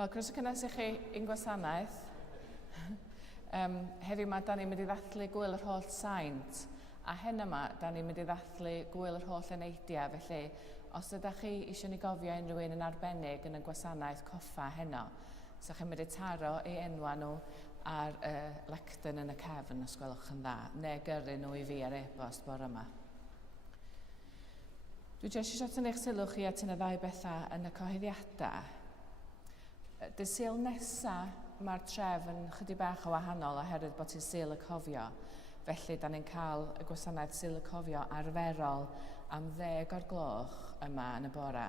Wel, croeso cynnes i chi i'n gwasanaeth. Heddiw yma, da ni'n mynd i ddathlu gwyl yr holl saint, a hyn yma, da ni'n mynd i ddathlu gwyl yr holl eneidia, felly os ydych chi eisiau ni gofio unrhyw un yn arbennig yn y gwasanaeth coffa heno, so chi'n mynd i taro eu enwa nhw ar lectyn yn y cefn, os gwelwch yn dda, neu gyrru nhw i fi ar e-bost bore yma. Dwi eisiau tynnu'ch sylw chi at un o ddau bethau yn y cyhoeddiadau. Dydd Sul nesaf, mae'r tref yn chydig bach o wahanol oherwydd bod hi'n Sul y Cofio. Felly, da ni'n cael y gwasanaeth Sul y Cofio arferol am 10 o'r gloch yma yn y bore,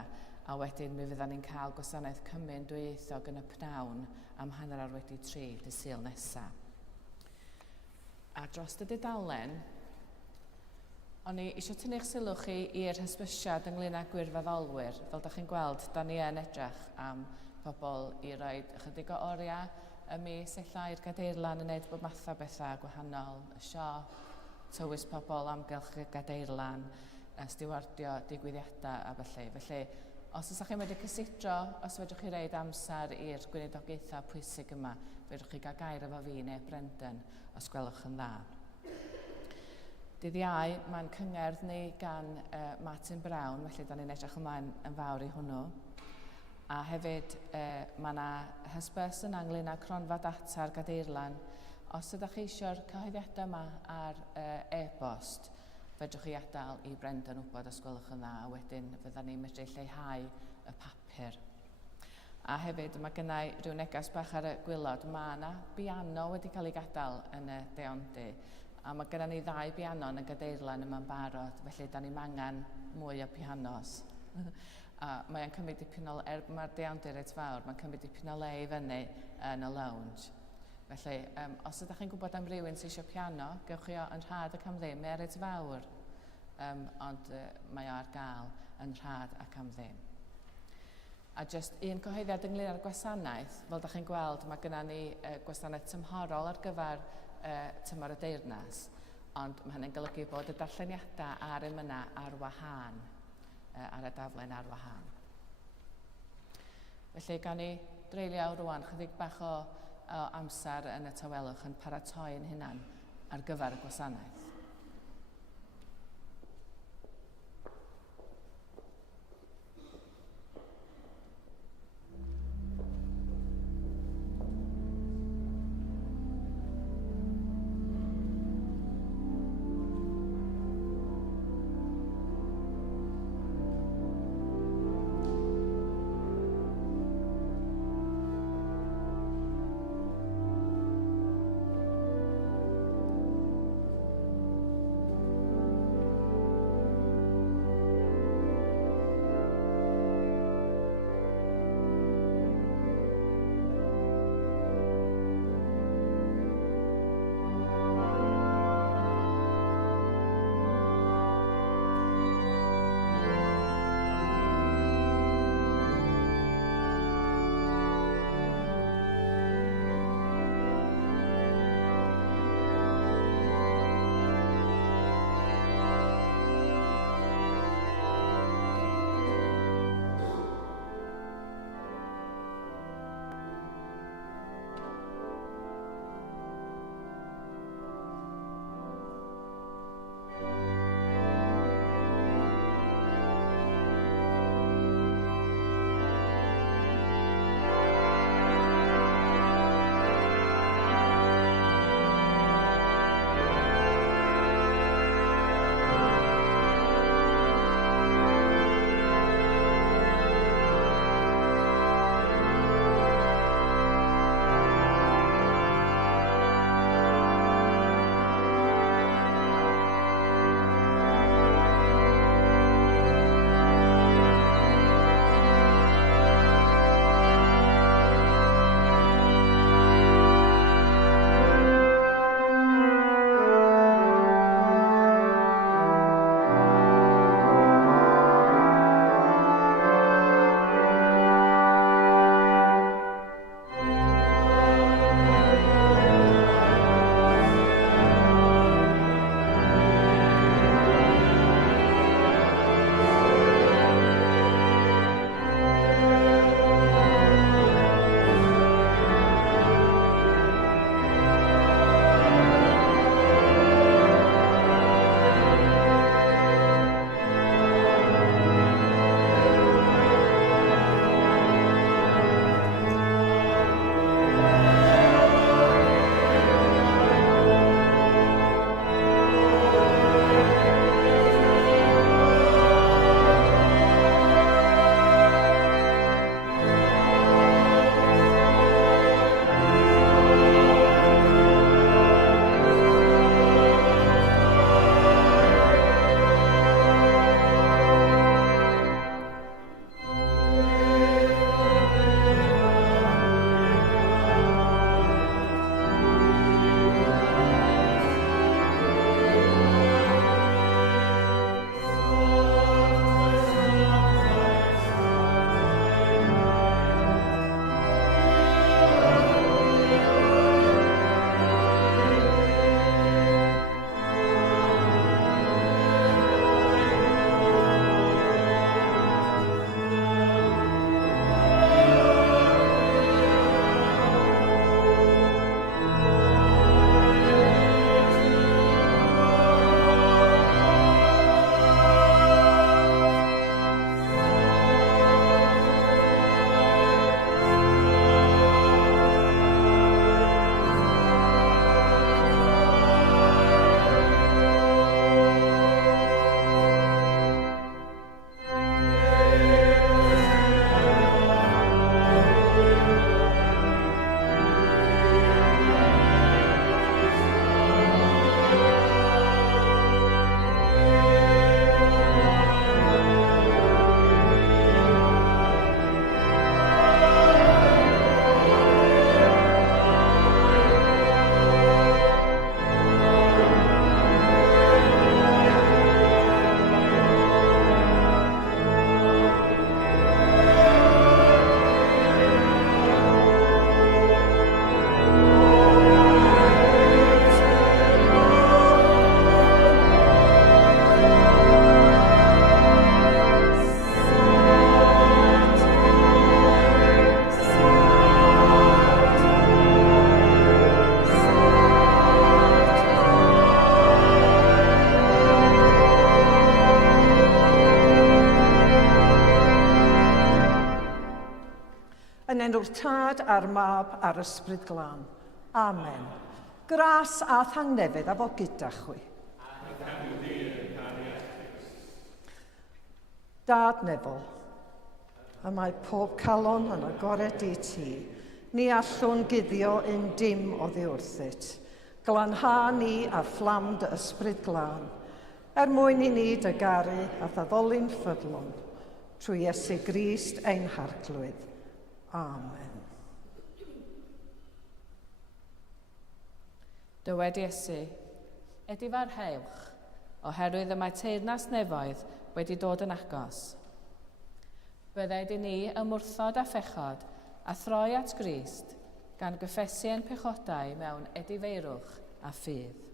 a wedyn mi fydda ni'n cael gwasanaeth cymyn dwyieithog yn y pnawn am 2:30 Dydd Sul nesaf. A dros y dudalen, o'n i eisiau tynnu'ch sylw chi i'r hysbysiad ynglŷn â gwirfoddolwyr. Fel da chi'n gweld, da ni yn edrych am pobl i roi ychydig o oriau y mis ella i'r gadeirlan yn gwneud bod matha bethau gwahanol, y siop, tywys pobl amgylch y gadeirlan, stiwardio digwyddiadau a felly. Felly, os ydych chi'n wedi cysidro, os fedrwch chi roid amser i'r gweinidogaethau pwysig yma, fedrwch chi gael gair efo fi neu Brendan, os gwelwch yn dda. Dydd Iau, mae'n cyngerdd ni gan Martin Brown, felly da ni'n edrych ymlaen yn fawr i hwnnw. A hefyd, mae yna hysbys yn ynglŷn â cronfa data'r gadeirlan. Os ydych chi eisiau'r cyhoeddiadau yma ar e-bost, fedrwch chi adael i Brendan wybod os gwelwch yn dda, a wedyn fydda ni'n medru lleihau y papur. A hefyd, mae gennau rhyw neges bach ar y gwylod. Mae yna biano wedi cael ei gadael yn y deondi, a mae gennym ni 2 biano yn y gadeirlan yma'n barod, felly da ni'n angen mwy o pianos. A mae'n cymryd dipyn o, mae'r deondi reit fawr, mae'n cymryd dipyn o le i fyny yn y lounge. Felly, os ydych chi'n gwybod am rywun sy'n eisiau piano, gewch chi o yn rhad ac am ddim, mae'n reit fawr, ond mae o ar gael yn rhad ac am ddim. A jyst un cyhoeddiad ynglŷn â'r gwasanaeth, fel da chi'n gweld, mae gennym ni gwasanaeth tymhorol ar gyfer tymor y Deyrnas, ond mae hynny'n golygu bod y darlleniadau ar emyna ar wahân, ar y daflen ar wahân. Felly, gan ni dreulio rwan chydig bach o amser yn y tawelwch yn paratoi'n hunan ar gyfer y gwasanaeth. Yn enw'r Tad a'r Mab a'r Ysbryd Glân. Amen. Gras a thangnefydd a fod gyda chwi. Dad Nefol, y mae pob calon yn agored i ti, ni allwn guddio un dim oddi wrthyt. Glanha ni ar fflam dy ysbryd glân, mwyn i ni dy garu a ddaddolyn ffyddlon, trwy Iesu Grist ein harglwydd. Amen. Dywed Iesu, edifarhewch, oherwydd y mae teyrnas nefoedd wedi dod yn agos. Bydded i ni ymwrthod a phechod a throi at Grist gan gyffesu ein pechodau mewn edifeirwch a ffydd.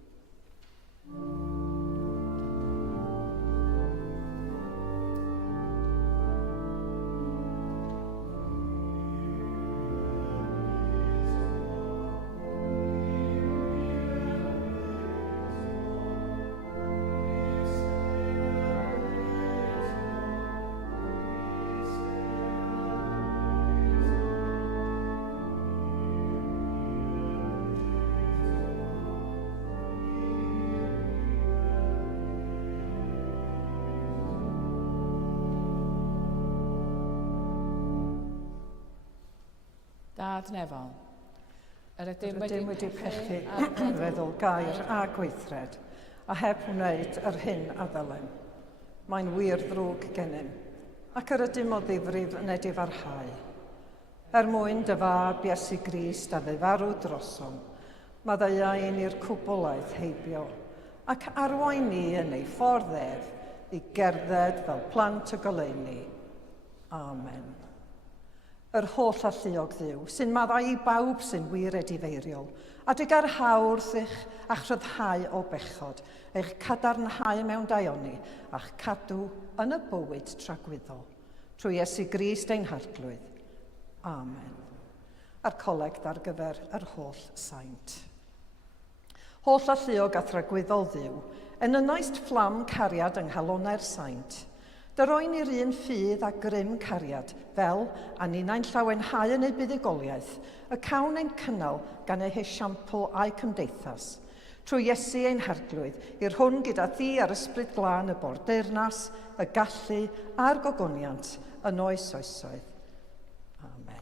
Dad Nefol, yr ydym wedi pechu ar feddwl gair a gweithred, a heb wneud yr hyn a ddylem. Mae'n wir ddrwg gennym, ac yr ydym o ddifrif yn edifarhau. Mwyn dy fab Iesu Grist a fe farw drosom, maddau ein i'r cwbolaeth heibio, ac arwain ni yn ei ffordd ef i gerdded fel plant y goleuni. Amen. Yr holl alluog Dduw, sy'n maddau i bawb sy'n wir edifeiriol, a dy garhawrth a'ch rhyddhau o bechod, eich cadarnhau mewn daioni, a'ch cadw yn y bywyd tragwyddol, trwy Iesu Grist ein harglwydd. Amen. A'r coleg ar gyfer yr holl saint. Holl alluog a thragwyddol Dduw, yn ynaist fflam cariad yng nghalonau'r saint, dyroen i'r un ffydd a grym cariad, fel a ninnau'n llawenhau yn ei buddugoliaeth, y cawn ein cynnal gan eu hesiampl a'i cymdeithas. Trwy Iesu ein harglwydd, i'r hwn gyda thi ar ysbryd glân y bordeyrnas, y gallu a'r gogoniant yn oes oesoedd. Amen.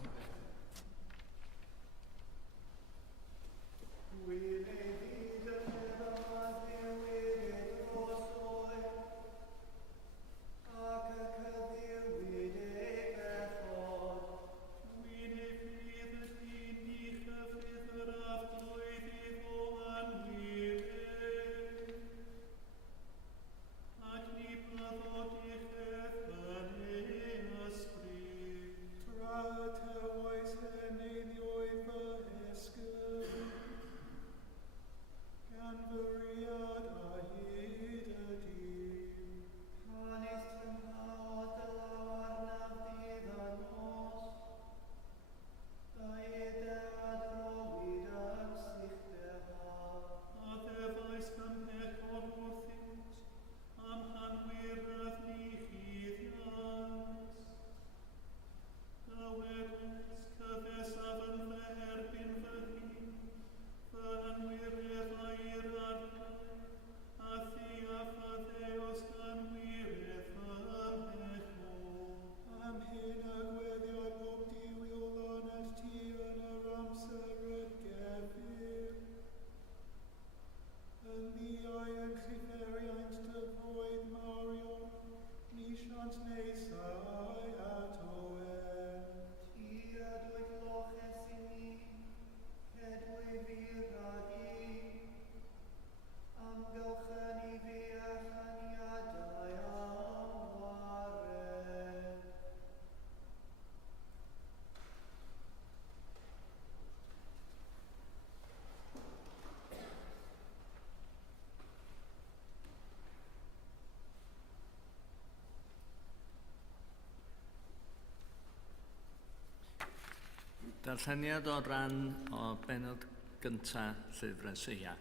Darlleniad o ran o benod gyntaf llyfr Eseia.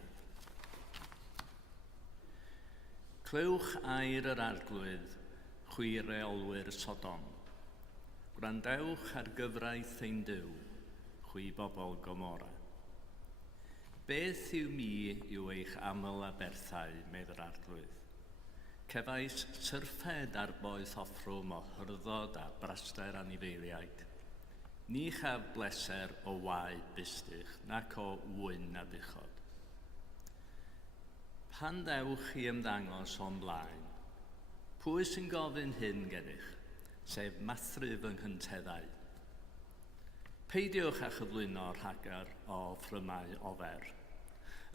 Clywch air yr arglwydd, chwi reolwyr Sodom. Gwrandewch ar gyfraith ein Duw, chwi bobl Gomora. Beth yw mi yw eich aml a berthau, medda'r arglwydd. Cefais syrffed ar boeth offrwm o hyrdod a braster anifeiliaid. Ni chaf bleser o wau bystych, nac o wyn a buchod. Pan ddewch chi ymddangos o'n blaen, pwy sy'n gofyn hyn gennych, sef mathryf yng nghyntedd? Peidiwch â chyflwyno rhagar o ffrymau ofer.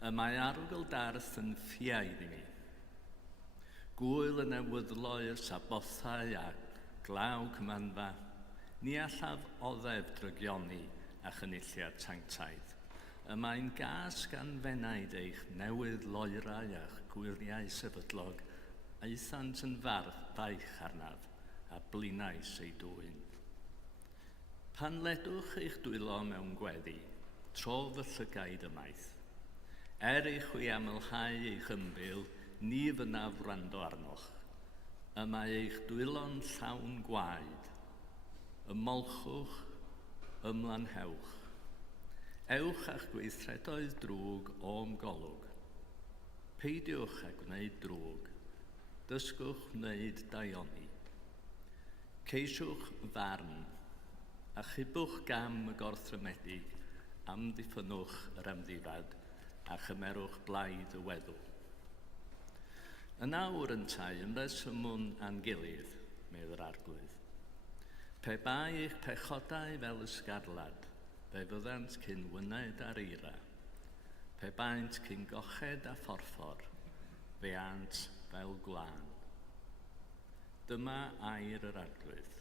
Y mae arogl darth yn ffiaidd i mi. Gwyl yn ewydloes a bothau a glaw cymanfa, ni allaf oddef drygioni a chynulliad tanctaidd. Y mae'n gas gan fenaid eich newydd loerau a gwyliau sefydlog, a eithant yn faich arnaf a blinais ei dwyn. Pan ledwch eich dwylo mewn gweddi, tro fy llygaid ymaith. Eich wy amlhau eich ymbil, ni fyna wrando arnoch. Y mae eich dwylo'n llawn gwaed. Ymolchwch, ymlanhewch. Ewch a'ch gweithredoedd drwg o'm golwg. Peidiwch â gwneud drwg. Dysgwch wneud daioni. Ceisiwch farn, a chybwch gam y gorthrymedig am ddiffynwch yr ymddifad a chymerwch blaid y weddw. Yn awr yn tai yn resymwn a'n gilydd, medda'r arglwydd. Pe bai eich pechodau fel ysgarlad, fe fyddant cyn wyned ar eira. Pe baint cyn goched a phorffor, fe ant fel gwlan. Dyma air yr arglwydd.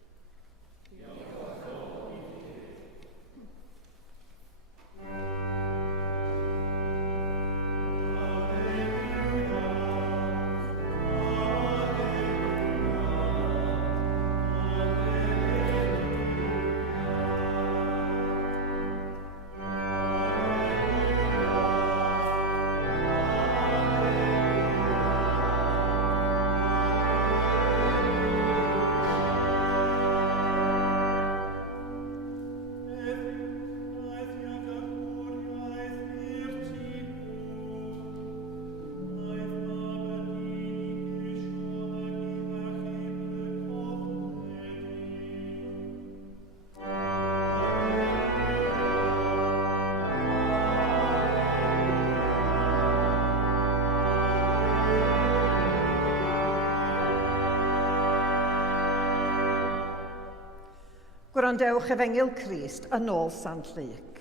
Gwrandewch Efengil Crist yn ôl Sant Lluc.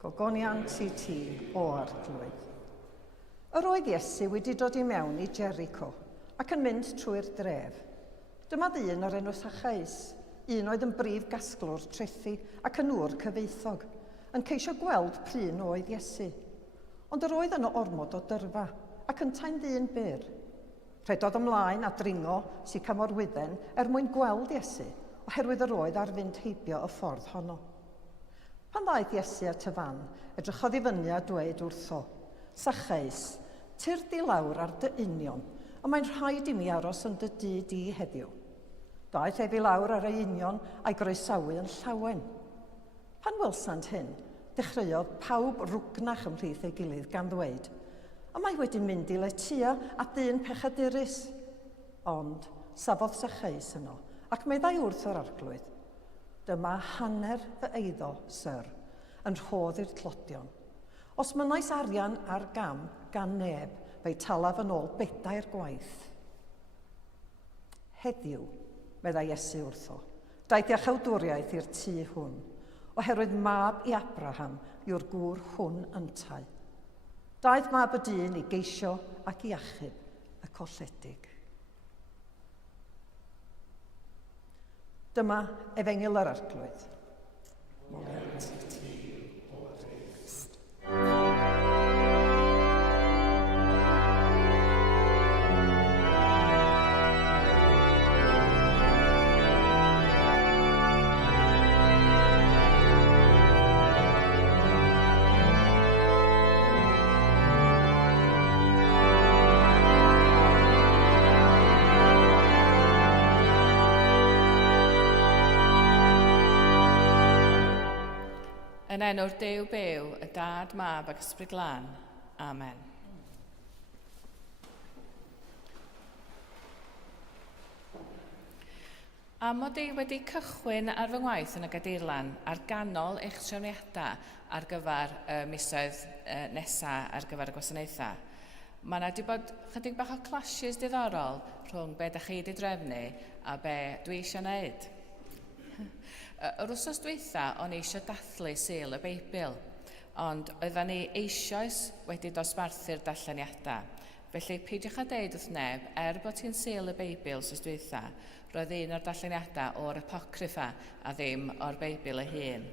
Gogoniant i ti o arglwydd. Yr oedd Iesu wedi dod i mewn i Jericho ac yn mynd trwy'r dref. Dyma ddyn o'r enw Sachais, un oedd yn brif gasglwr trethu ac yn ŵr cyfeithog, yn ceisio gweld pryn oedd Iesu. Ond yr oedd yno ormod o dyrfa ac yn tain ddyn byr. Rhedodd ymlaen a dringo sy'n o'r wydden mwyn gweld Iesu, oherwydd yr oedd ar fynd heibio y ffordd honno. Pan ddaeth Iesu at y fan, edrychodd i fyny a dweud wrtho, Sachais, tyr di lawr ar dy union, a mae'n rhaid i mi aros yn dy dŷ di heddiw. Daeth ef i lawr ar ei union a'i groesawu yn llawen. Pan wylsant hyn, dechreuodd pawb rwgnach ymhlith ei gilydd gan ddweud, a mae wedi mynd i letia a dyn pechadurus. Ond safodd Sachais yno, ac meddai wrth yr arglwydd, dyma hanner fy eiddo, syr, yn rhodd i'r tlodion. Os mynnais arian ar gam gan neb, fe'i talaf yn ôl 4 gwaith. Heddiw, meddai Iesu wrtho, daeth ia chawdwriaeth i'r tŷ hwn, oherwydd mab i Abraham yw'r gŵr hwn yntau. Daeth mab y dyn i geisio ac i achub y colledig. Dyma Efengil yr arglwydd. Moment i ti o Grist. Yn enw'r Duw byw, y Dad, Mab ac Ysbryd Glân. Amen. Am mod i wedi cychwyn ar fy ngwaith yn y Gadeirlan ar ganol eich trefniadau ar gyfer misoedd nesaf ar gyfer y gwasanaethau. Mae yna wedi bod chydig bach o clashes diddorol rhwng be ydych chi wedi drefnu a be dwi eisiau gwneud. Yr wsos dwytha, o'n i eisiau dathlu Sul y Beibl, ond oeddan ni eisoes wedi dosbarthu'r darlleniadau. Felly, peidiwch â deud wrth neb, bod ti'n Sul y Beibl wsos dwytha, roedd un o'r darlleniadau o'r apocryffa a ddim o'r Beibl ei hun,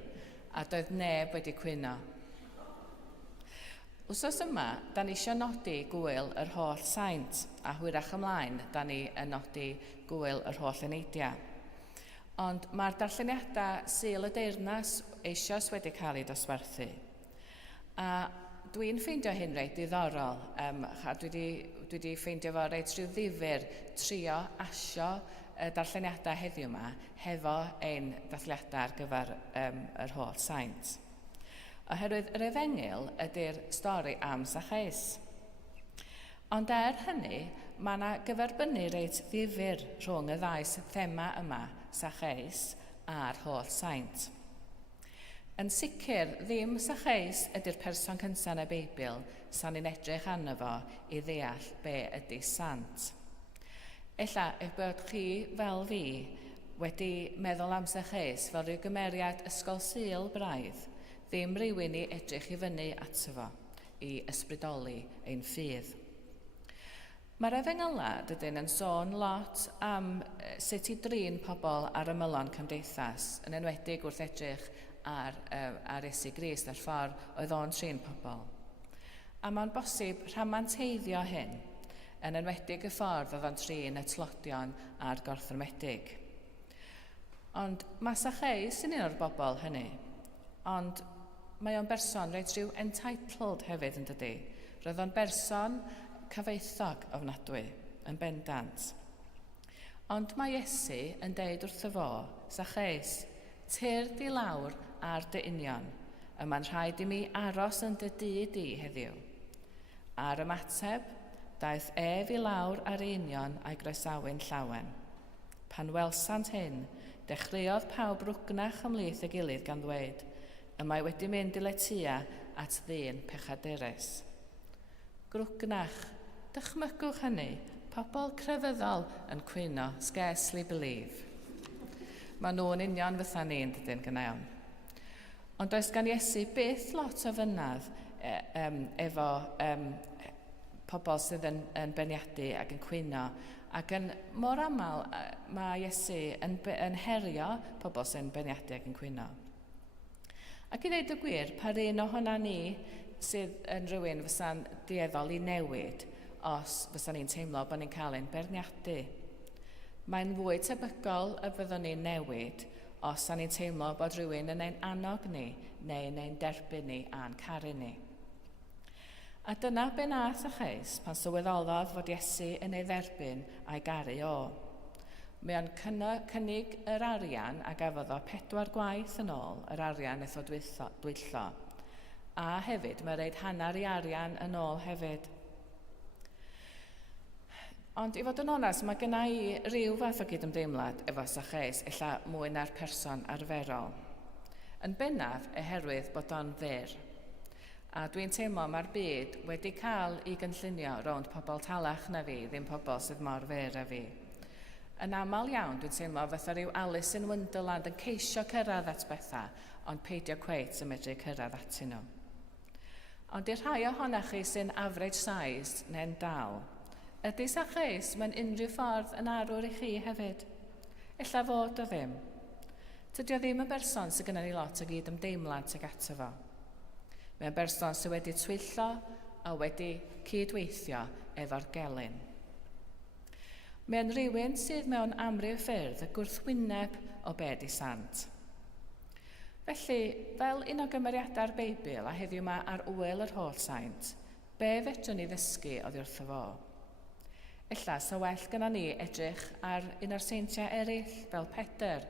a doedd neb wedi cwyno. Wsos yma, da ni eisiau nodi gwyl yr holl saint, a hwyrach ymlaen, da ni yn nodi gwyl yr holl eneidiau. Ond mae'r darlleniadau Sul y Deyrnas eisoes wedi cael ei dosbarthu. A dwi'n ffeindio hyn reit diddorol, a dwi wedi ffeindio fo reit rhyw ddifyr trio asio y darlleniadau heddiw yma hefo ein dathliadau ar gyfer yr holl saint. Oherwydd yr Efengyl ydy'r stori am Zaccheus. Ond hynny, mae yna gyferbynnu reit ddifyr rhwng y ddau thema yma, Zaccheus a'r holl saint. Yn sicr, ddim Zaccheus ydy'r person cyntaf yn y Beibl sa'n ni'n edrych arno fo i ddeall be ydy sant. Ella eich bod chi fel fi wedi meddwl am Zaccheus fel rhyw gymeriad ysgol Sul braidd, ddim rhywun i edrych i fyny ato fo, i ysbrydoli ein ffydd. Mae'r Efengylau dydyn yn sôn lot am sut i drin pobl ar ymylon cymdeithas, yn enwedig wrth edrych ar Iesu Grist, a'r ffordd oedd o'n trin pobl. A mae'n bosib rhamanteiddio hyn, yn enwedig y ffordd oedd o'n trin y tlodion a'r gorthormedig. Ond mae Zaccheus yn un o'r bobl hynny, ond mae o'n berson reit rhyw entitled hefyd yn dydy. Roedd o'n berson cyfeithog ofnadwy yn bendant. Ond mae Iesu yn deud wrtho fo, Zaccheus, tyr di lawr ar dy union, y mae'n rhaid i mi aros yn dy dŷ di heddiw. Ar ymateb, daeth ef i lawr ar ei union a'i groesawu'n llawen. Pan welsant hyn, dechreuodd pawb rwgnach ymhlith ei gilydd gan ddweud, y mae wedi mynd i letia at ddyn pechaderus. Grwgnach, dychmygwch hynny, pobl crefyddol yn cwyno, scarcely believe. Mae nhw'n union fytha ni'n dydyn gynnau. Ond does gan Iesu byth lot o fynadd efo pobl sydd yn beniadu ac yn cwyno. Ac yn mor aml mae Iesu yn herio pobl sydd yn beniadu ac yn cwyno. Ac i ddeud y gwir, pa un ohona ni sydd yn rhywun fysa'n dieddol i newid os fysa'n ni'n teimlo bod ni'n cael ein berniadu. Mae'n fwy tebygol y byddwn ni'n newid os sa'n ni'n teimlo bod rhywun yn ein annog ni neu yn ein derbyn ni a'n caru ni. A dyna be nath Zaccheus pan sylweddolodd fod Iesu yn ei dderbyn a'i garu o. Mae o'n cynnig yr arian a gafodd o 4 gwaith yn ôl yr arian eith o dwyllo. A hefyd mae reid hanner i arian yn ôl hefyd. Ond i fod yn onest, mae genna i ryw fath o gydymdeimlad efo Zaccheus, ella mwy na'r person arferol. Yn bennaf oherwydd bod o'n fyr. A dwi'n teimlo mae'r byd wedi cael ei gynllunio rownd pobl talach na fi, ddim pobl sydd mor fyr a fi. Yn aml iawn, dwi'n teimlo fatha rhyw Alice in Wonderland yn ceisio cyrraedd at bethau, ond peidio cweit yn medru cyrraedd atyn nhw. Ond i'r rhai ohonach chi sy'n average size neu'n dal, ydy Zaccheus mewn unrhyw ffordd yn arwr i chi hefyd? Ella fod o ddim. Tydi o ddim yn berson sydd gyda ni lot o gydymdeimlad tuag ato fo. Mae'n berson sydd wedi twyllo a wedi cydweithio efo'r gelyn. Mae'n rhywun sydd mewn amryw ffyrdd y gwrthwyneb o beth i sant. Felly, fel un o gymeriadau'r Beibl a heddiw yma ar wyl yr holl saint, be fedrwn ni ddysgu oddi wrtho fo? Ella, so well gyda ni edrych ar un o'r seintiau eraill fel Pedr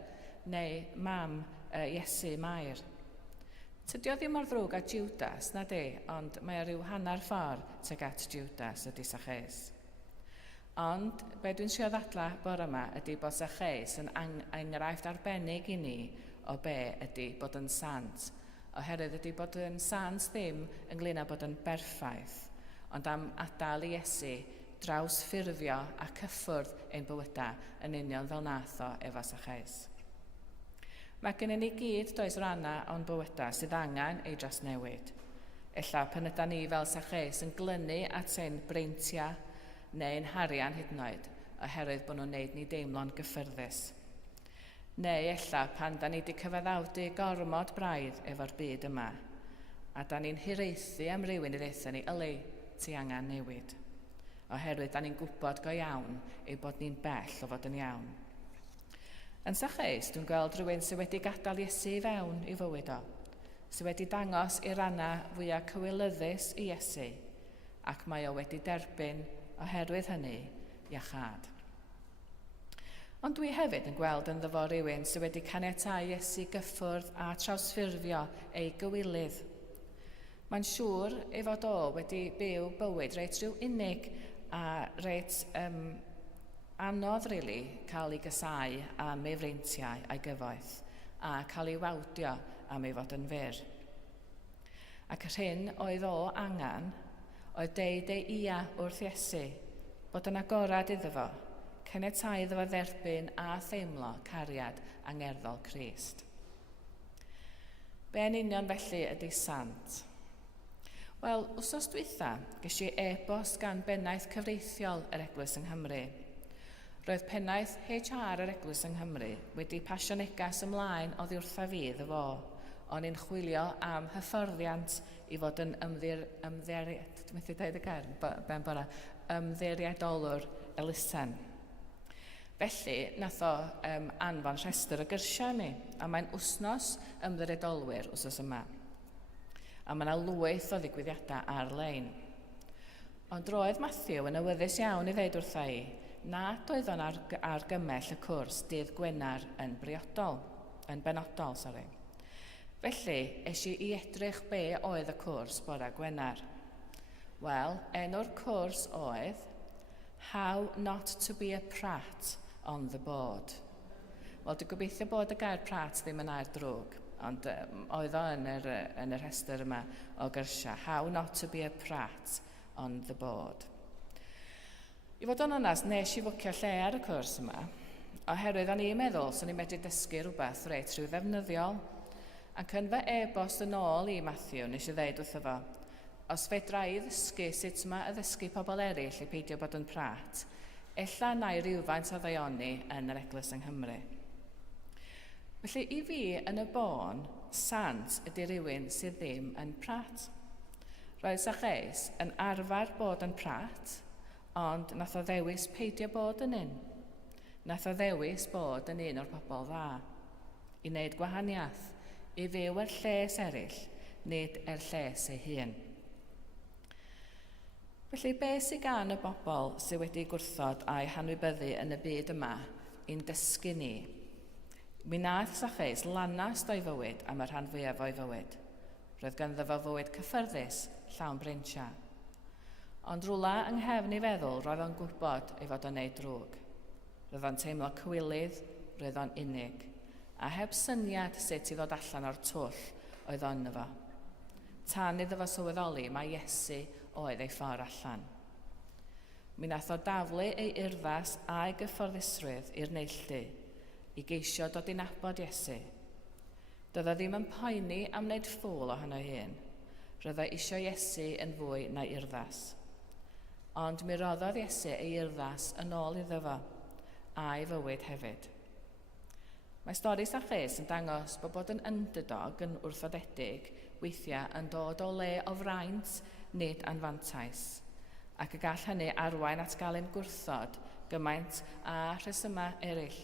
neu mam Iesu Mair. Tydio ddim mor ddrwg a Judas, na di, ond mae rhyw hanner ffordd tuag at Judas ydy Zacchaeus. Ond be dwi'n trio ddadlau bore yma ydy bod Zacchaeus yn enghraifft arbennig i ni o be ydy bod yn sant. Oherwydd ydy bod yn sant ddim ynglyn â bod yn berffaith, ond am adael i Iesu drawsffurfio a cyffwrdd ein bywydau yn union fel nath o efo Zacchaeus. Mae gennym ni gyd does ranna o'n bywydau sydd angen ei drosnewid. Ella pan ydyn ni fel Zacchaeus yn glynu at ein breintia neu'n harian hyd yn oed, oherwydd bod nhw'n neud ni deimlo'n gyffyrddus. Neu ella pan da ni wedi cyfaddawdu gormod braidd efo'r byd yma, a da ni'n hiraethu am rywun i ddeitha ni, yli, ti angen newid. Oherwydd da ni'n gwybod go iawn ei bod ni'n bell o fod yn iawn. Yn Zacchaeus, dwi'n gweld rhywun sydd wedi gadael Iesu i fewn i fywyd o, sydd wedi dangos i ranna fwyaf cywilyddus i Iesu, ac mae o wedi derbyn oherwydd hynny iachad. Ond dwi hefyd yn gweld yn ddyfo rywun sydd wedi caniatáu Iesu gyffwrdd a trawsffurfio ei gywilydd. Mae'n siŵr ei fod o wedi byw bywyd reit rhyw unig a reit anodd rili cael ei gysau am ei freintiau a'i gyfoeth a cael ei wawdio am ei fod yn fyr. Ac yr hyn oedd o angen oedd deud ei ia wrth Iesu bod yn agorad iddo fo, caniatáu iddo fo dderbyn a theimlo cariad angerddol Crist. Be yn union felly ydy sant? Wel, wsos dwytha, ges i e-bost gan bennaeth cyfreithiol yr Eglwys yng Nghymru. Roedd pennaeth HR yr Eglwys yng Nghymru wedi pasio negas ymlaen oddi wrtha fi iddo fo, ond i'n chwilio am hyfforddiant i fod yn ymddiriedolwr elusen. Felly, nath o anfon rhestr y gyrsiau mi, a mae'n wsnos ymddiriedolwyr wsos yma. A mae yna lwyth o ddigwyddiadau ar-lein. Ond roedd Matthew yn awyddus iawn i ddeud wrtha i, nad oedd o'n argymell y cwrs dydd Gwener yn benodol. Felly, eisi i edrych be oedd y cwrs bore Gwener. Wel, enw'r cwrs oedd How Not to be a Prat on the Board. Wel, dwi'n gobeithio bod y gair prat ddim yn air drwg, ond oedd o yn y rhestr yma o gyrsia. How Not to be a Prat on the Board. I fod yn onas, nes i fwcio lle ar y cwrs yma, oherwydd o'n i'n meddwl sy'n i'n medru dysgu rhywbeth reit rhyw ddefnyddiol, ac yn fy e-bost yn ôl i Matthew nes i ddeud wrtho fo, os fedra i ddysgu sut mae addysgu pobl eraill i peidio bod yn prat, ella nai rywfaint o ddaioni yn yr Eglwys yng Nghymru. Felly i fi yn y bôn, sant ydy rywun sydd ddim yn prat. Roedd Zacchaeus yn arfer bod yn prat, ond nath o ddewis peidio bod yn un. Nath o ddewis bod yn un o'r pobl dda, i wneud gwahaniaeth, i fyw er lles eraill, nid er lles ei hun. Felly, be sydd gan y bobl sydd wedi gwrthod a'i hanwybyddu yn y byd yma i'n dysgu ni? Mi nath Zacchaeus lanast o'i fywyd am y rhan fwyaf o'i fywyd. Roedd ganddo fo fywyd cyffyrddus, llawn breintia. Ond rwla yng nghefn i feddwl roedd o'n gwybod ei fod o'n neud drwg. Roedd o'n teimlo cywilydd, roedd o'n unig, a heb syniad sut i ddod allan o'r twll oedd o'n efo. Tan iddo fo sylweddoli mae Iesu oedd ei ffordd allan. Mi nath o daflu ei urddas a'i gyfforddusrwydd i'r neilltu, i geisio dod i nabod Iesu. Doedd o ddim yn poeni am wneud ffwl ohono hun. Roedd o isio Iesu yn fwy na urddas. Ond mi roddodd Iesu ei urddas yn ôl iddo fo, a'i fywyd hefyd. Mae stori Zacchaeus yn dangos bod yn underdog yn wrthodedig weithiau yn dod o le o fraint nid anfantais, ac y gall hynny arwain at gael ein gwrthod gymaint a rhesymau eraill.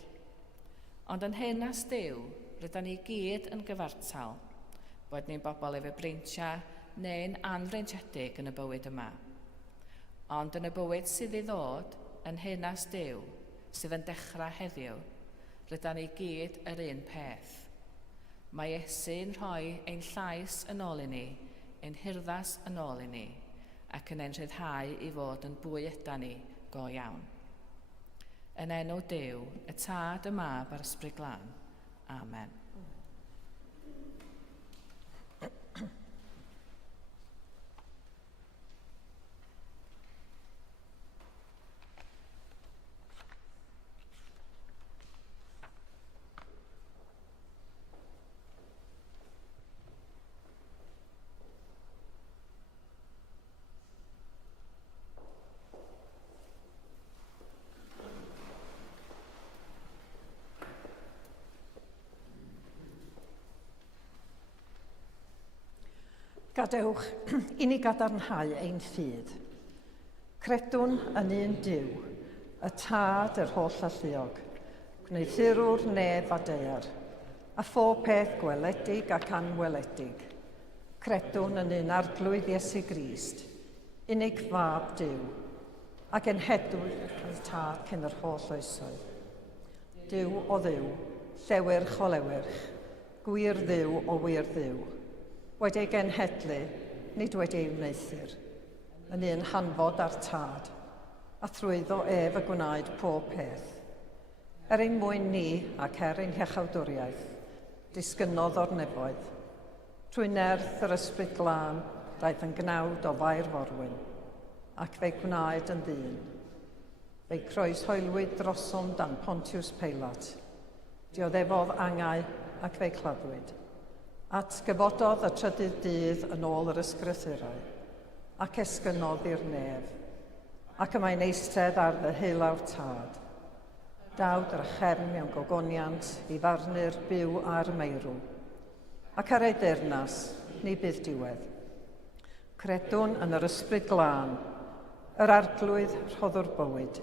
Ond yn hyn as Duw, rydyn ni gyd yn gyfartal, bod ni'n bobl efo breintia neu'n anfreintiedig yn y bywyd yma. Ond yn y bywyd sydd i ddod, yn hyn as Duw, sydd yn dechrau heddiw, rydyn ni gyd yr un peth. Mae Iesu'n rhoi ein llais yn ôl i ni, ein hirddas yn ôl i ni, ac yn ein rhyddhau i fod yn bwy yda ni go iawn. Yn enw Duw, y Tad, y Mab a'r Ysbryd Glân. Amen. Gadewch i ni gadarnhau ein ffydd. Credwn yn un Duw, y Tad yr holl alluog, gwneithurwr neb a dear, a phob peth gweledig ac anweledig. Credwn yn un arglwydd Iesu Grist, unig fab Duw, ac enhedwyr y Tad cyn yr holl oesoedd. Duw o dduw, llewyrch o lewyrch, gwir dduw o wir dduw, wedi'i genhedlu, nid wedi'i wneithur, yn un hanfod ar tad, a thrwyddo ef y gwnaed pob peth. Ein mwyn ni ac ein hechawdwriaeth, disgynodd o'r nefoedd, trwy nerth yr Ysbryd Glân daeth yn gnawd o fair forwyn, ac fe'i gwnaed yn ddyn. Fe'i croeshoelwyd drosom dan Pontiws Pilat, dioddefodd angau ac fe'i claddwyd. Atgyfododd y trydydd dydd yn ôl yr ysgrythurau, ac esgynodd i'r nef, ac yma'n eistedd ar ddeheuawr tad. Dawd yr chefn mewn gogoniant i farnu'r byw a'r meirw, ac ar ei deyrnas ni bydd diwedd. Credwn yn yr Ysbryd Glân, yr arglwydd rhoddwr bywyd,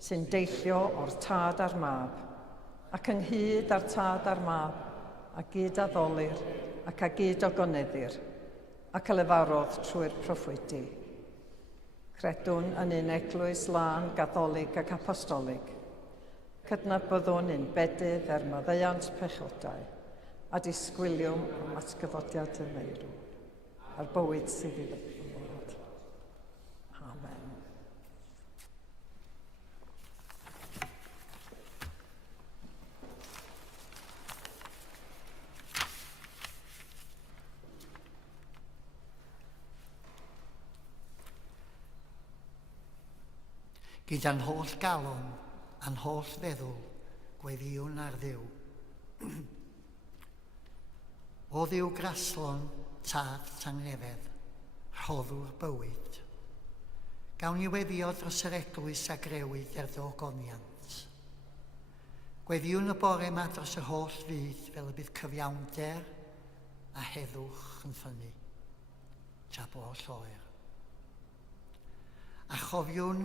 sy'n deillio o'r Tad a'r Mab, ac ynghyd â'r Tad a'r Mab, a gyd addolir ac a gyd o goneddir, ac a lefarodd trwy'r proffwydi. Credwn yn un eglwys lân gatholig ac apostolig, cydnabyddwn un bedydd er maddeuant pechodau, a disgwyliwm am atgyfodiad y meirw, a'r bywyd sydd i ddod. Amen. Gyda'n holl galon a'n holl feddwl, gweddiwn ar ddiw. O ddiw graslon, tad tangnefedd, rhoddwr bywyd. Gawn ni weddio dros yr eglwys a grewyd ddogoniant. Gweddiwn y bore yma dros yr holl fyd fel y bydd cyfiawnder a heddwch yn ffynnu, tra bo lloer. A chofiwn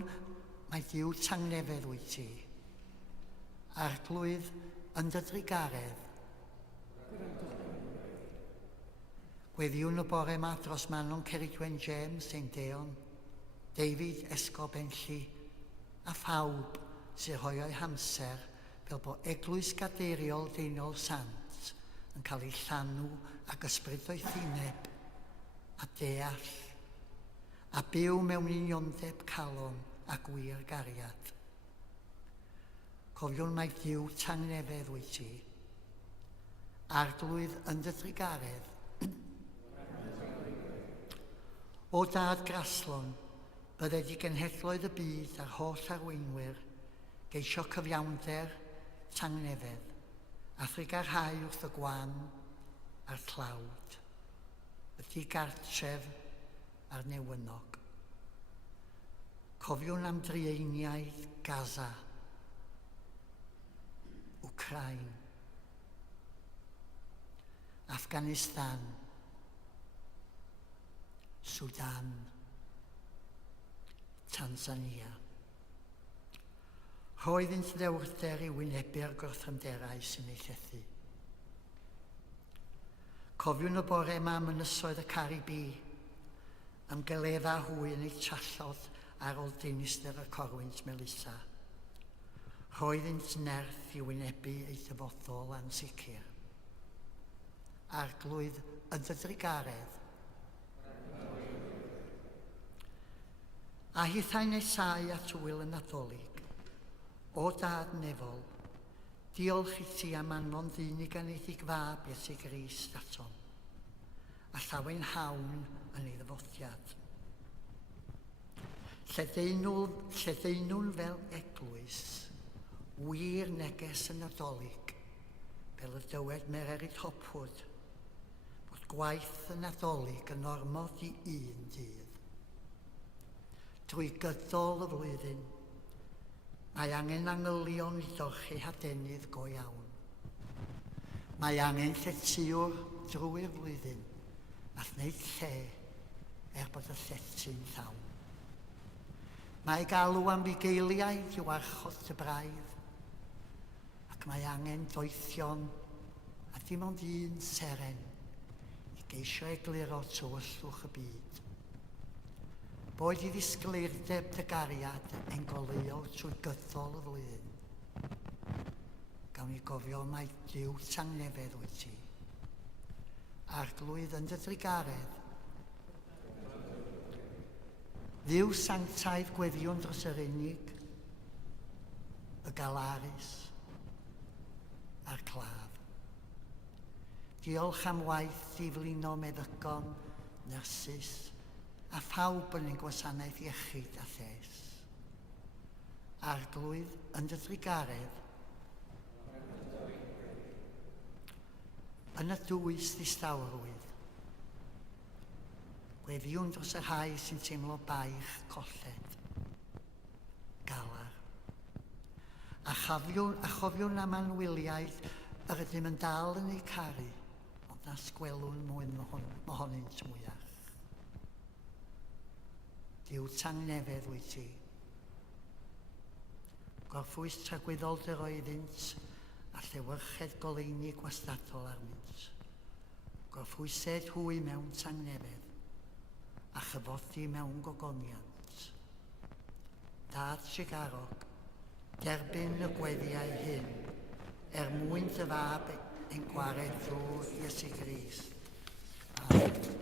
mae Duw tangnefedd wyt ti, arglwydd yn dy drigaredd. Gweddiwn y bore yma dros Manon Cerridwen James, St Deon, David Esgob Enlli, a phawb sy'n rhoi o'i hamser fel bod eglwys gadeiriol Deinol Sant yn cael ei llanw ac ysbryd oethineb a deall, a byw mewn uniondeb calon a gwir gariad. Cofiwn mae Duw tangnefedd wyt ti, arglwydd yn dy drigaredd. O dad graslon, bydde di genhedloedd y byd a'r holl arweinwyr geisio cyfiawnder tangnefedd, a thrigarhau wrth y gwan a'r tlawd, y digartref a'r newynog. Cofiwn am drieiniaid Gaza, Wcrain, Afghanistan, Sudan, Tanzania. Rhoeddynt ddewrder i wynebu'r gwrthryfderau sy'n ei llethu. Cofiwn y bore yma am ynysoedd y Caribi, am geledda hwy yn ei trallodd ar ôl dinister y corwynt Melissa. Rhoeddynt nerth i wynebu ei dyfodol ansicr. Arglwydd yn dy drigaredd. A hithau nesau at wyl y Nadolig, o dad nefol, diolch i ti am anfon ddinig gan eithig fab Iesu Grist atom, a llawen hawn yn ei ddyfodiad. Lleddeinwn fel eglwys, wir neges y Nadolig, fel y dywed Mererid Hopwood, bod gwaith y Nadolig yn ormod i un dydd. Drwy gydol y flwyddyn, mae angen angylion i dorchu hadenydd go iawn. Mae angen lletiwr drwy'r flwyddyn a wneud lle bod y llety'n llawn. Mae galw am fugeiliaid i warchod y braidd, ac mae angen doethion a dim ond un seren i geisio egluro tywyllwch y byd. Boed i ddisgleirdeb dy gariad yn goleuo trwy gydol y flwyddyn. Gawn ni gofio mai Duw tangnefedd wyt ti. Arglwydd yn dy drigaredd. Dduw sanctaidd gweddiwn dros yr unig, y galarus a'r claf. Diolch am waith ddiflino meddygon, nyrsys, a phawb yn ein gwasanaeth iechyd a lles. Arglwydd yn dy drigaredd. Yn y dwys ddistawrwydd. Gweddiwn dros yr rhai sy'n teimlo baich colled. Galar. A chofiwn am anwyliaeth yr ydym yn dal yn ei caru, ond na sgwelwn mwyn mohonynt mwyach. Diw tangnefedd wyt ti. Gorffwys tragwyddoldeb oeddynt a llewyrched goleuni gwastadol arnynt. Gorffwysed hwy mewn tangnefedd a chyfodi mewn gogoniant. Dad Sigarog, derbyn y gweddiau hyn, mwyn dy fab ein gwared ddŵr Iesu Grist. Amen.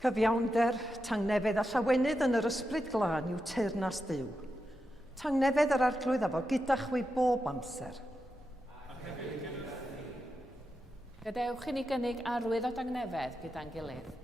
Cyfiawnder, tangnefedd a llawenydd yn yr ysbryd glân yw teyrnas Duw. Tangnefedd yr arglwydd efo gyda chwi bob amser. Gadewch i ni gynnig arwydd o tangnefedd gyda'n gilydd.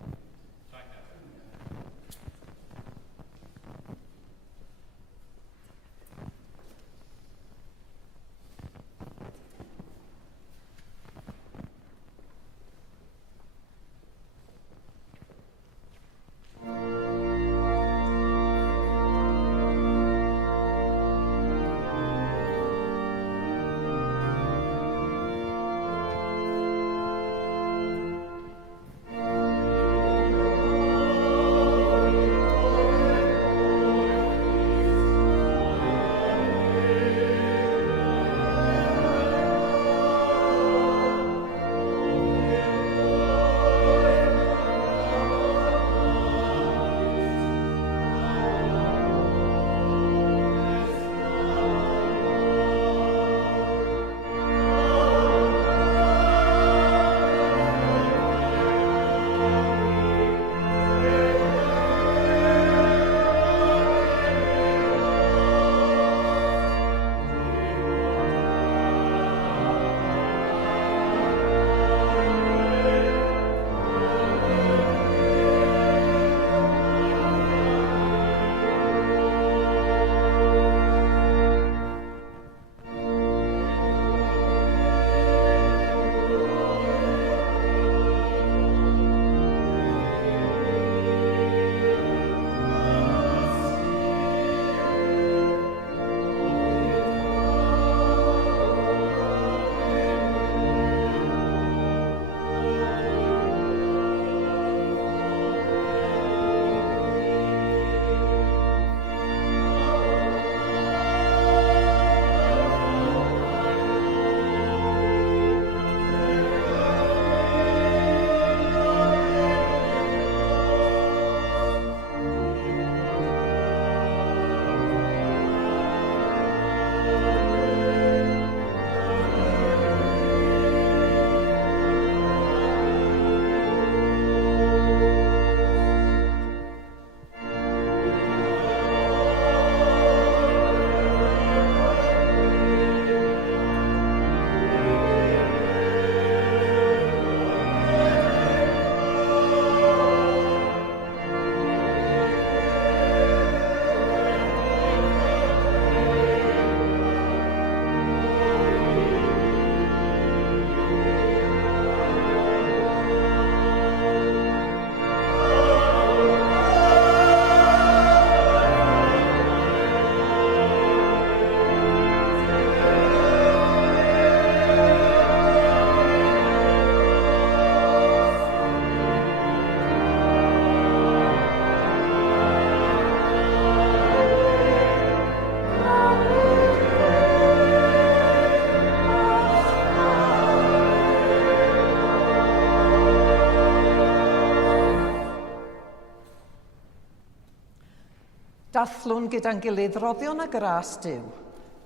Dathlwn gyda'n gilydd roddion a gras Duw.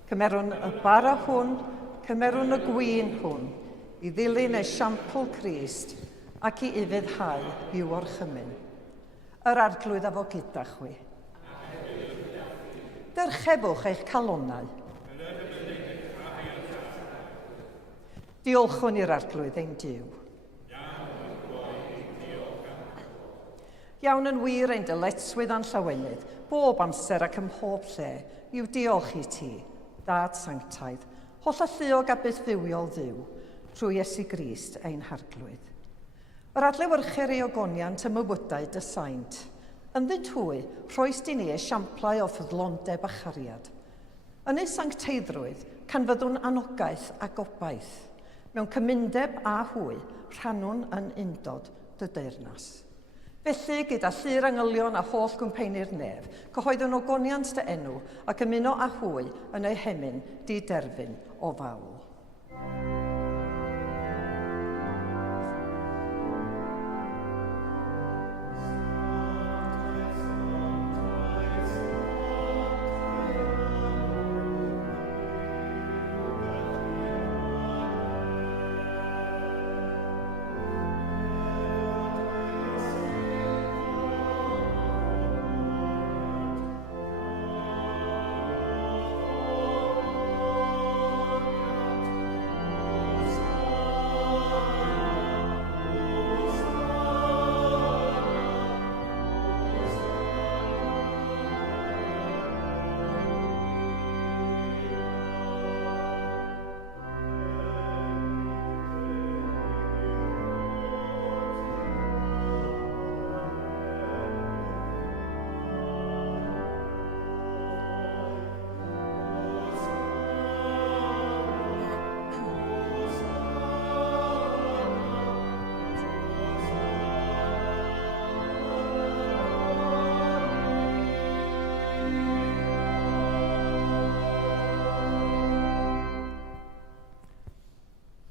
Cymerwn y bara hwn, cymerwn y gwyn hwn, i ddilyn esiampl Crist ac i ufuddhau i'w orchymyn. Yr arglwydd efo gyda chwi. Dyrchebwch eich calonnau. Diolchwn i'r arglwydd ein Duw. Iawn yn wir ein dyletswydd a'n llawenydd, bob amser ac ym mhob lle, i'w diolch i ti, Dad Sanctaidd, holl alluog a byth fywiol ddiw, trwy Iesu Grist ein harglwydd. Yr adlewyrcher ei ogoniant y mywydau dy saint, ynddyn hwy, rhoes di ni esiamplau o ffyddlondeb a chariad. Yn ei sancteiddrwydd, canfyddwn anogaeth a gobaith, mewn cymundeb a hwy, rhannwn yn undod dy deyrnas. Felly, gyda llyr angylion a holl gwmpeinir nef, cyhoeddwn ogoniant dy enw ac ymuno â hwy yn ei hemyn di-derfyn o fawl.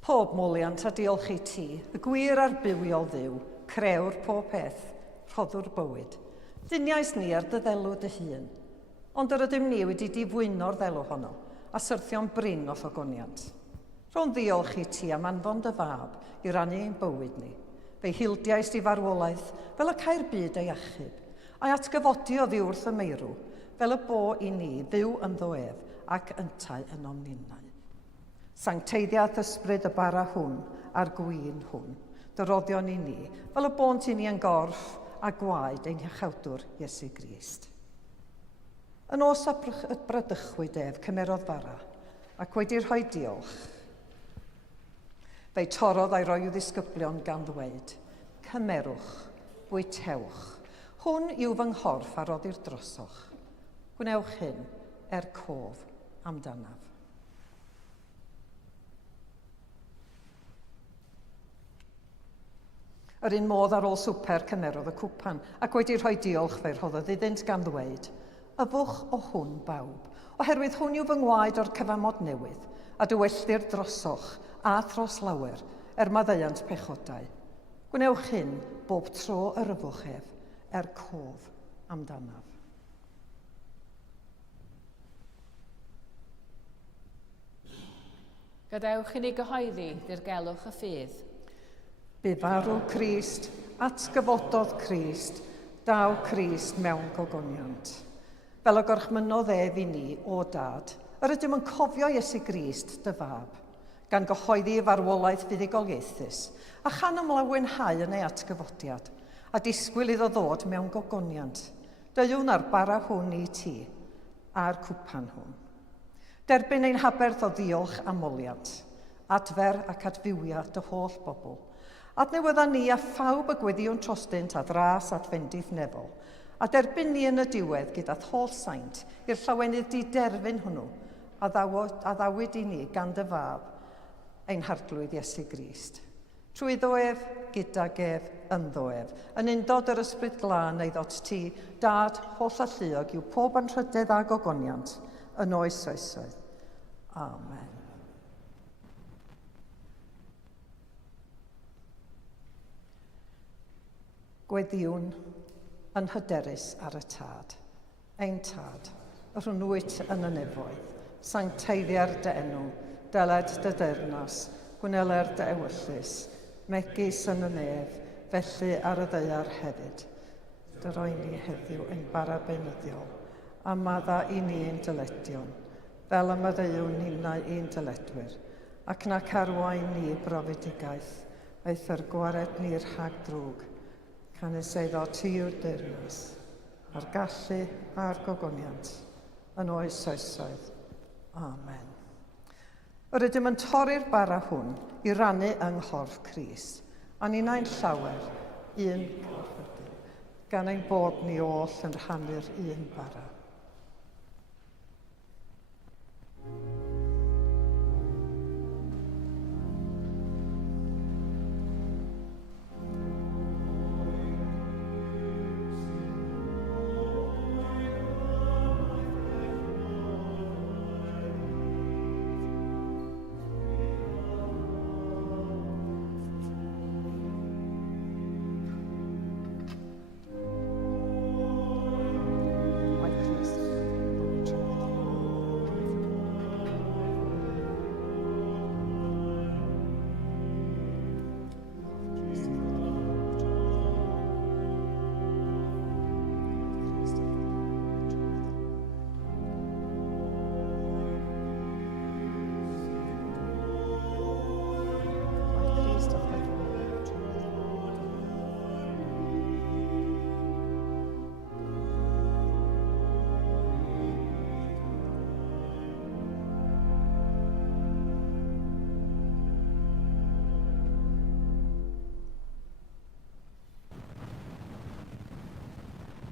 Pob moliant a diolch i ti, y gwir a'r bywiol ddiw, crewr pob peth, rhoddwr bywyd. Diniais ni ar dy ddelw dy hun, ond yr ydym ni wedi difwyno'r ddelw honno, a syrthio'n brin o ffogoniant. Rho'n ddiolch i ti am anfon dy fab i rannu ein bywyd ni, fe'i hildiais di farwolaeth fel y cair byd ei achub, a'i atgyfodi o ddiwrth y meirw, fel y bo i ni ddiw yn ddoedd ac yntau yn omninnau. Sancteiddiaeth ysbryd y bara hwn a'r gwyn hwn, dyroddion i ni, fel y bont i ni yn gorff a gwaed ein hiachawdwr Iesu Grist. Yn os y bradychwyd ef cymerodd bara, ac wedi rhoi diolch. Fe'i torodd a'i roi i'w ddisgyblion gan ddweud, cymerwch, bwytewch, hwn yw fy nghorff a roddir drosoch. Gwnewch hyn cof amdanaf. Yr un modd ar ôl swper cymerodd y cwpan, ac wedi rhoi diolch fe rhoddodd iddynt gan ddweud, yfwch o hwn bawb, oherwydd hwn yw fy ngwaed o'r cyfamod newydd, a dywelldir drosoch a thros lawer, maddeuant pechodau. Gwnewch hyn bob tro yr yfwch ef, cof amdanaf. Gadewch i ni gyhoeddi dirgelwch y ffydd. Bu farw Crist, atgyfododd Crist, daw Crist mewn gogoniant. Fel y gorchmynodd ef i ni o dad, yr ydym yn cofio Iesu Grist dy fab, gan gyhoeddi farwolaeth fuddugoliaethus, a chan ymlawenhau yn ei atgyfodiad, a disgwyl iddo ddod mewn gogoniant. Deuwn ar bara hwn i ti, a'r cwpan hwn. Derbyn ein haberth o ddiolch a moliant, adfer ac adfywia dy holl bobl. Adnewydda ni a phawb y gweddiwn trostynt a ddras adfendith nefol, a derbyn ni yn y diwedd gyda holl saint i'r llawenydd di-derfyn hwnnw, a ddawyd i ni gan dy fab, ein harglwydd Iesu Grist. Trwy ddoef, gyda gef, ynddoef, yn undod yr ysbryd glân ei ddot ti, dad, holl alluog yw pob anrhydedd a gogoniant, yn oes oesoedd. Amen. Gweddiwn yn hyderus ar y tad. Ein tad, rhwnnwyd yn y nefoedd, sancteiddiar dy enw, deled dy deyrnas, gwneler dy ewyllus, megis yn y nef, felly ar y ddeiar hefyd. Dy roi ni heddiw ein bara benyddiol, a madda i ni ein dyledion, fel y maddeuwn ninnau ein dyledwyr, ac nac arwain ni brofedigaeth, aeth yr gwared ni'r rhag drwg, canis eiddo ti yw'r deyrnas, a'r gallu a'r gogoniant, yn oes oesoedd. Amen. Yr ydym yn torri'r bara hwn i rannu yng nghorff Cris, a ni'n ein llawer, un corff, gan ein bod ni oll yn rhannu'r un bara.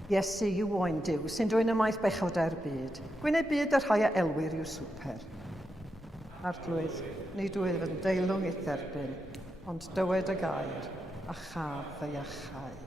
Iesu yw oen Duw sy'n dwyn ymaith bechod byd. Gwyneb byd yr rhai a elwyr yw swper. Arglwydd, nid wyf yn deilwng i dderbyn, ond dywed y gair a chaf ei achau.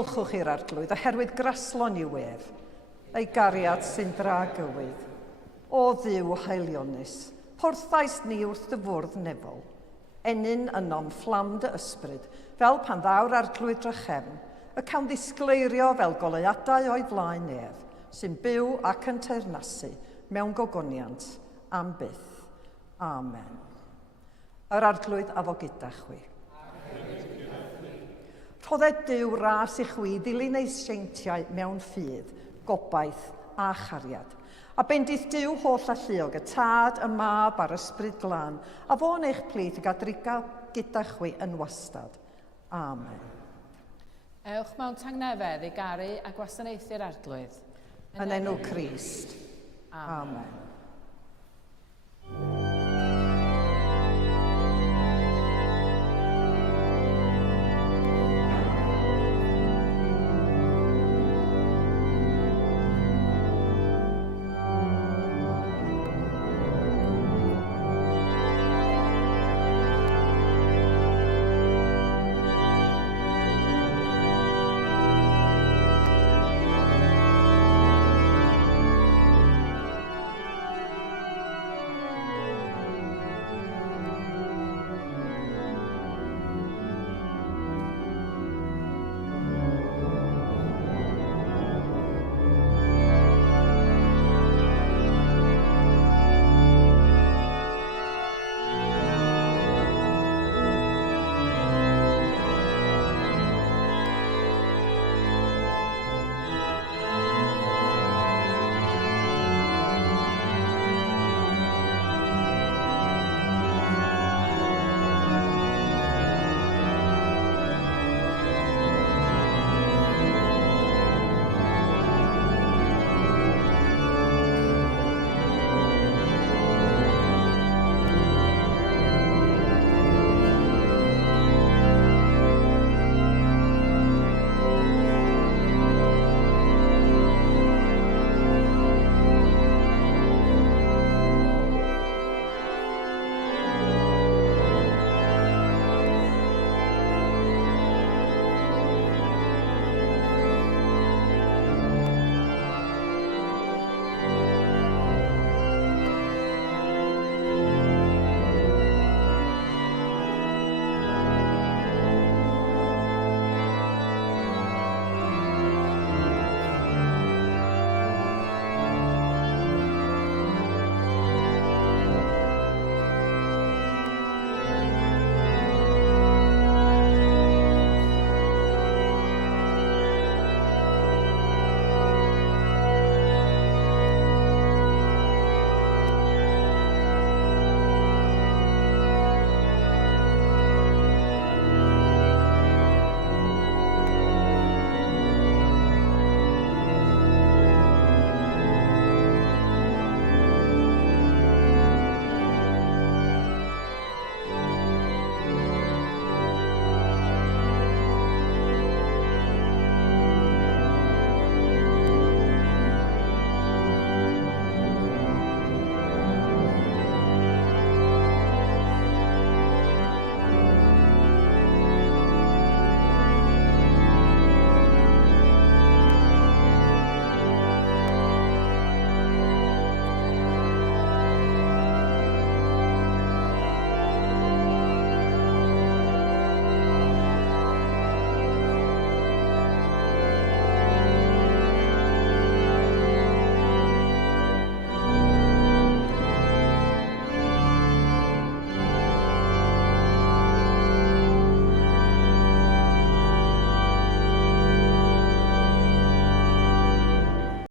Diolchwch i'r arglwydd oherwydd graslon i wedd, ei gariad sy'n dra gywydd. O ddiw haelionus, porthais ni wrth dy fwrdd nefol, enyn ynom fflam dy ysbryd, fel pan ddaw'r arglwydd drychefn, y cawn ddisgleirio fel goleuadau o'i flaen nef, sy'n byw ac yn teirnasu mewn gogoniant am byth. Amen. Yr arglwydd a fo gyda chwi. Rhodded Duw ras i chwi ddilyn ei sieintiau mewn ffydd, gobaith a chariad. A bendith Duw holl alluog y tad, y mab a'r ysbryd glân, a fo'n eich plith i gadrigael gyda chwi yn wastad. Amen. Ewch mewn tangnefedd i garu a gwasanaethu'r arglwydd. Yn enw Crist. Amen.